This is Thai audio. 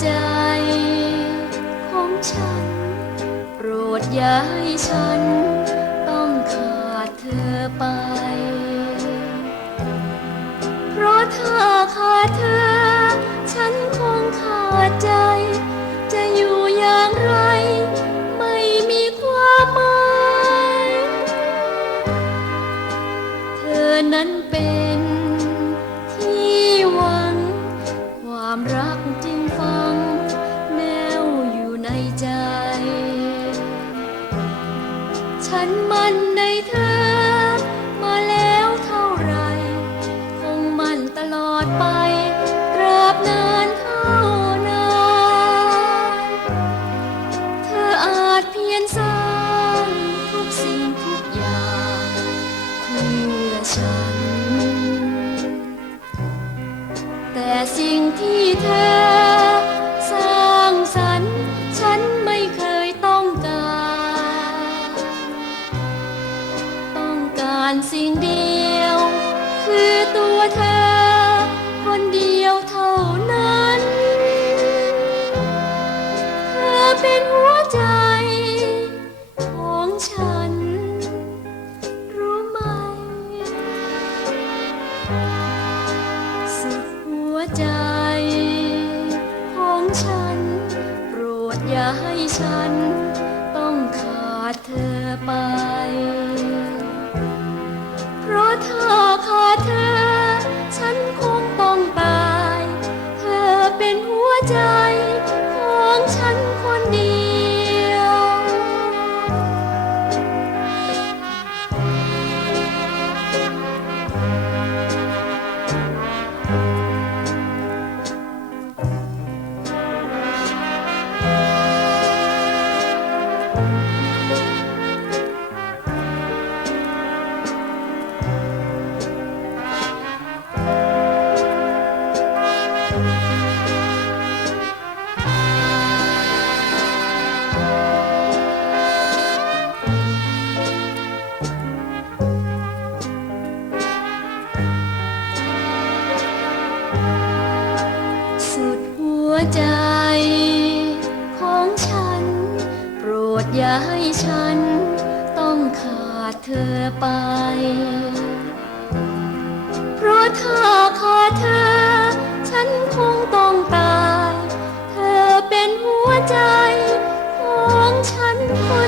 ใจของฉัน โปรดอย่าให้ฉัน ต้องขาดเธอไป เพราะถ้าขาดเธอ ฉันคงขาดใจ จะอยู่อย่างไร ไม่มีความหมาย เธอนั้น จึงฟังแนวอยู่ในใจ ฉันมั่นในเธอ มาแล้วเท่าไร คงมั่นตลอดไป สิ่งที่เธอ สร้างสรรค์ฉันไม่เคยต้องการ ต้องการสิ่งเดียว คือตัว อย่าให้ฉันต้องขาดเธอไป เพราะถ้าขาดเธอ ฉันคงต้องตาย เธอเป็นหัวใจ สุดหัวใจ อย่าให้ฉันต้องขาดเธอไป เพราะถ้าขาดเธอ ฉันคงต้องตาย เธอเป็นหัวใจของฉันคน